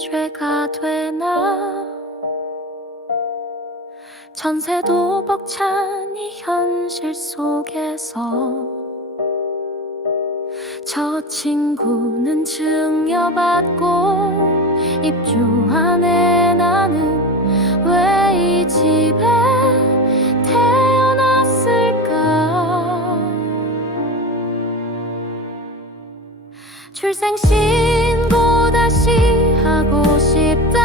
죄가 되나? 전세도 벅찬 이 현실 속에서 저 친구는 증여받고 입주하네. 나는 왜 이 집에 태어났을까? 출생신고 다시 하고 싶다.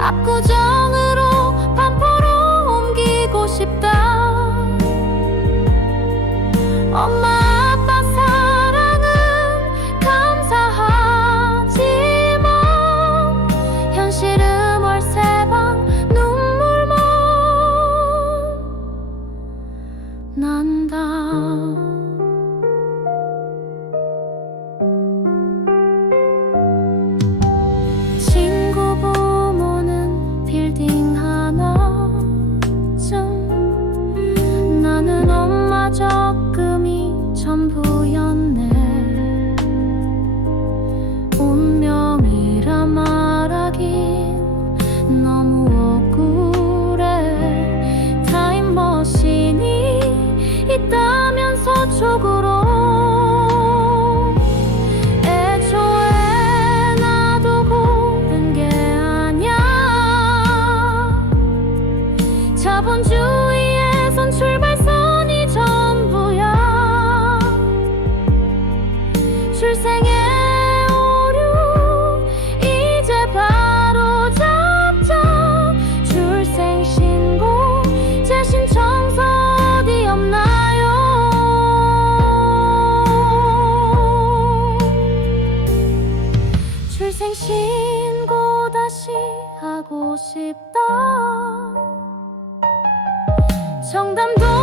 압구정으로 반포로 옮기고 싶다. 엄마 아빠 사랑은 감사하지만 현실은 월세방 눈물만 난다 있다면 서쪽으로 인생 신고 다시 하고 싶다. 정담도